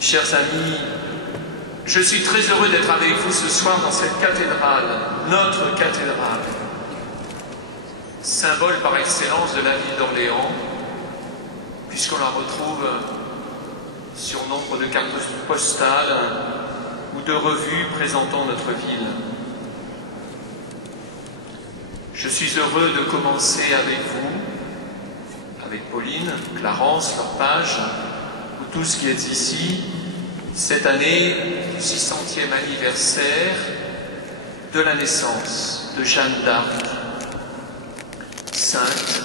Chers amis, je suis très heureux d'être avec vous ce soir dans cette cathédrale, notre cathédrale, symbole par excellence de la ville d'Orléans, puisqu'on la retrouve sur nombre de cartes postales ou de revues présentant notre ville. Je suis heureux de commencer avec vous, avec Pauline, Clarence, leur page, vous tous qui êtes ici, cette année du 600e anniversaire de la naissance de Jeanne d'Arc, sainte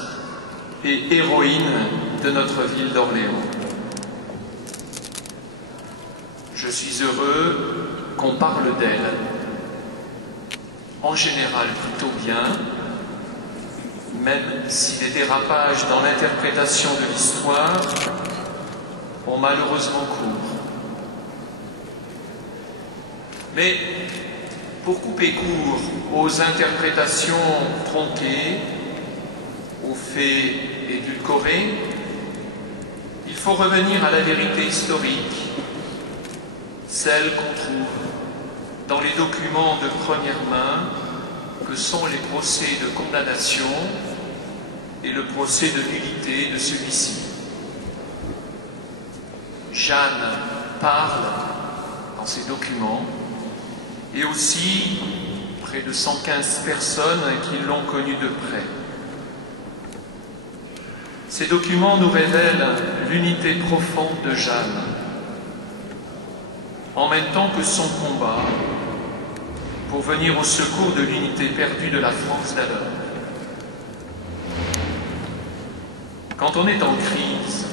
et héroïne de notre ville d'Orléans. Je suis heureux qu'on parle d'elle, en général plutôt bien, même si les dérapages dans l'interprétation de l'histoire ont malheureusement cours. Mais pour couper court aux interprétations tronquées, aux faits édulcorés, il faut revenir à la vérité historique, celle qu'on trouve dans les documents de première main que sont les procès de condamnation et le procès de nullité de celui-ci. Jeanne parle dans ces documents et aussi près de 115 personnes qui l'ont connue de près. Ces documents nous révèlent l'unité profonde de Jeanne, en même temps que son combat pour venir au secours de l'unité perdue de la France d'alors. Quand on est en crise,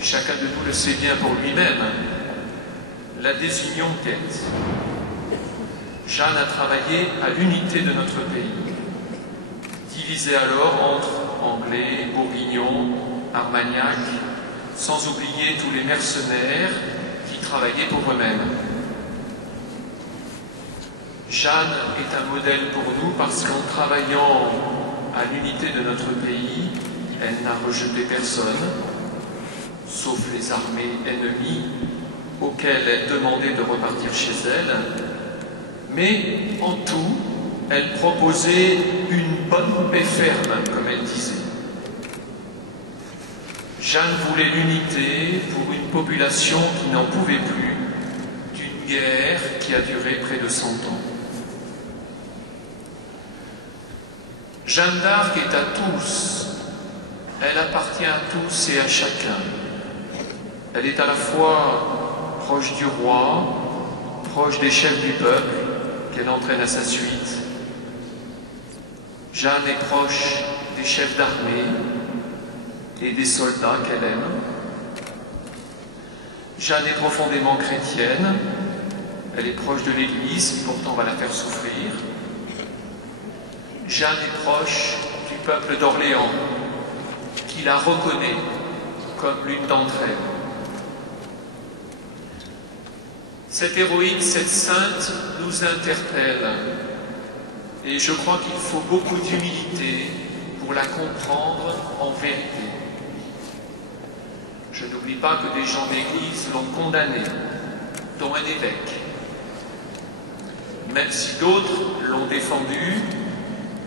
chacun de nous le sait bien pour lui-même, la désunion guette. Jeanne a travaillé à l'unité de notre pays, divisé alors entre Anglais, Bourguignons, Armagnac, sans oublier tous les mercenaires qui travaillaient pour eux-mêmes. Jeanne est un modèle pour nous parce qu'en travaillant à l'unité de notre pays, elle n'a rejeté personne, sauf les armées ennemies auxquelles elle demandait de repartir chez elle, mais en tout, elle proposait une bonne paix ferme, comme elle disait. Jeanne voulait l'unité pour une population qui n'en pouvait plus d'une guerre qui a duré près de 100 ans. Jeanne d'Arc est à tous, elle appartient à tous et à chacun. Elle est à la fois proche du roi, proche des chefs du peuple, qu'elle entraîne à sa suite. Jeanne est proche des chefs d'armée et des soldats qu'elle aime. Jeanne est profondément chrétienne, elle est proche de l'Église qui pourtant va la faire souffrir. Jeanne est proche du peuple d'Orléans, qui la reconnaît comme l'une d'entre elles. Cette héroïne, cette sainte nous interpelle et je crois qu'il faut beaucoup d'humilité pour la comprendre en vérité. Je n'oublie pas que des gens d'Église l'ont condamnée, dont un évêque. Même si d'autres l'ont défendue,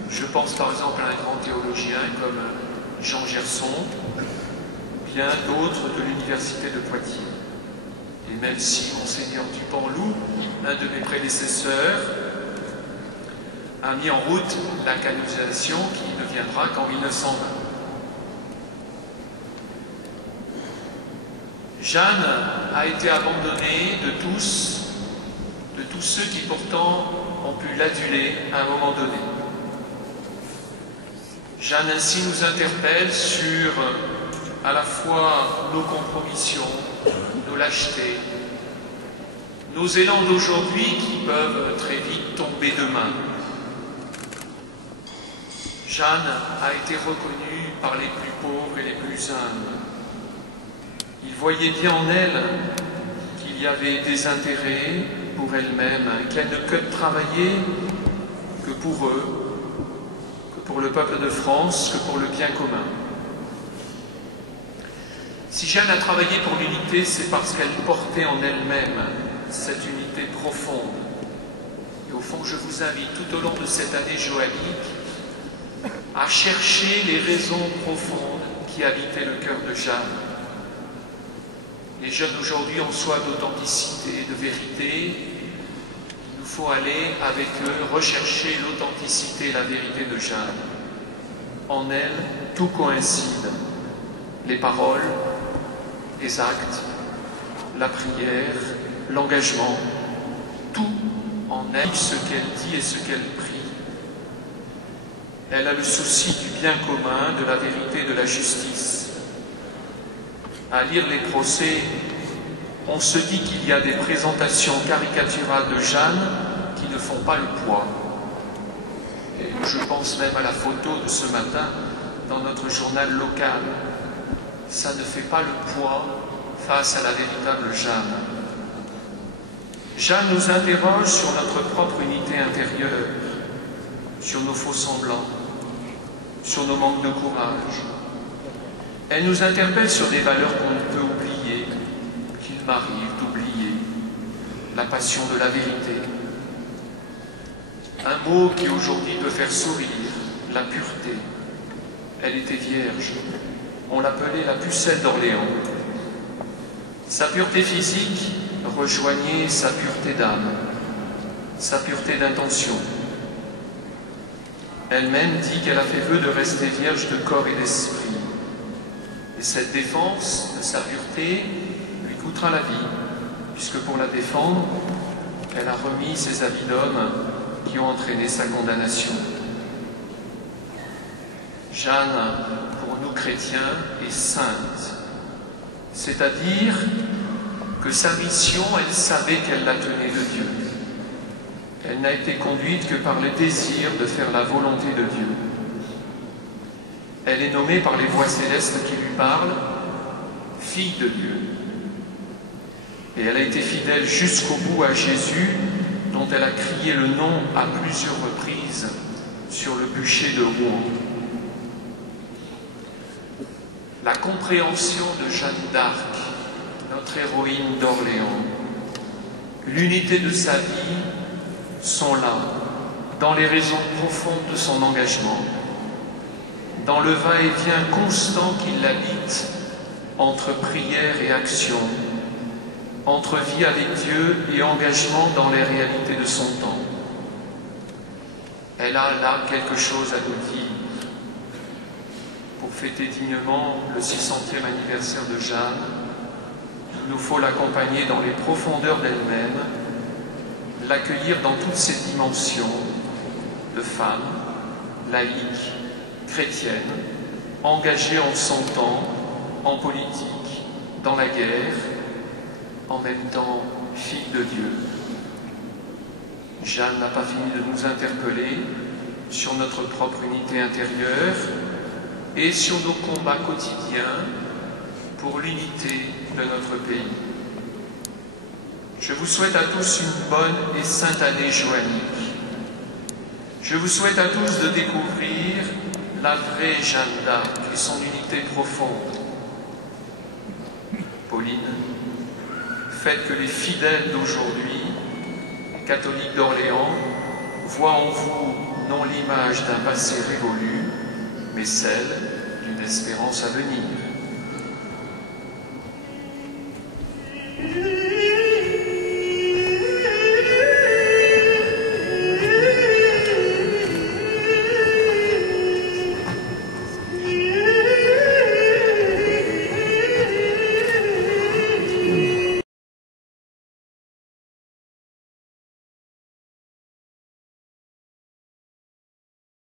je pense par exemple à un grand théologien comme Jean Gerson, bien d'autres de l'université de Poitiers. Et même si Monseigneur Dupanloup, l'un de mes prédécesseurs, a mis en route la canonisation qui ne viendra qu'en 1920. Jeanne a été abandonnée de tous ceux qui pourtant ont pu l'aduler à un moment donné. Jeanne ainsi nous interpelle sur à la fois nos compromissions, nos lâchetés, nos élans d'aujourd'hui qui peuvent très vite tomber demain. Jeanne a été reconnue par les plus pauvres et les plus humbles. Ils voyaient bien en elle qu'il y avait des intérêts pour elle-même, qu'elle ne travaillait que pour eux, que pour le peuple de France, que pour le bien commun. Si Jeanne a travaillé pour l'unité, c'est parce qu'elle portait en elle-même cette unité profonde. Et au fond, je vous invite tout au long de cette année joannique à chercher les raisons profondes qui habitaient le cœur de Jeanne. Les jeunes aujourd'hui ont soif d'authenticité, de vérité. Il nous faut aller avec eux rechercher l'authenticité et la vérité de Jeanne. En elle, tout coïncide. Les paroles, les actes, la prière, l'engagement, tout en elle, ce qu'elle dit et ce qu'elle prie. Elle a le souci du bien commun, de la vérité, de la justice. À lire les procès, on se dit qu'il y a des présentations caricaturales de Jeanne qui ne font pas le poids. Et je pense même à la photo de ce matin dans notre journal local. Ça ne fait pas le poids face à la véritable Jeanne. Jeanne nous interroge sur notre propre unité intérieure, sur nos faux semblants, sur nos manques de courage. Elle nous interpelle sur des valeurs qu'on ne peut oublier, qu'il m'arrive d'oublier, la passion de la vérité. Un mot qui aujourd'hui peut faire sourire, la pureté. Elle était vierge, on l'appelait la pucelle d'Orléans. Sa pureté physique rejoignait sa pureté d'âme, sa pureté d'intention. Elle-même dit qu'elle a fait vœu de rester vierge de corps et d'esprit. Et cette défense de sa pureté lui coûtera la vie, puisque pour la défendre, elle a remis ses habits d'homme qui ont entraîné sa condamnation. Jeanne, pour nous chrétiens, est sainte, c'est-à-dire que sa mission, elle savait qu'elle la tenait de Dieu. Elle n'a été conduite que par le désir de faire la volonté de Dieu. Elle est nommée par les voix célestes qui lui parlent, fille de Dieu. Et elle a été fidèle jusqu'au bout à Jésus, dont elle a crié le nom à plusieurs reprises sur le bûcher de Rouen. La compréhension de Jeanne d'Arc, notre héroïne d'Orléans, l'unité de sa vie sont là, dans les raisons profondes de son engagement, dans le va-et-vient constant qui l'habite entre prière et action, entre vie avec Dieu et engagement dans les réalités de son temps. Elle a là quelque chose à nous dire. Pour fêter dignement le 600e anniversaire de Jeanne, il nous faut l'accompagner dans les profondeurs d'elle-même, l'accueillir dans toutes ses dimensions de femme, laïque, chrétienne, engagée en son temps, en politique, dans la guerre, en même temps fille de Dieu. Jeanne n'a pas fini de nous interpeller sur notre propre unité intérieure et sur nos combats quotidiens pour l'unité de notre pays. Je vous souhaite à tous une bonne et sainte année joannique. Je vous souhaite à tous de découvrir la vraie Jeanne d'Arc et son unité profonde. Pauline, faites que les fidèles d'aujourd'hui, les catholiques d'Orléans, voient en vous non l'image d'un passé révolu, mais celle d'une espérance à venir.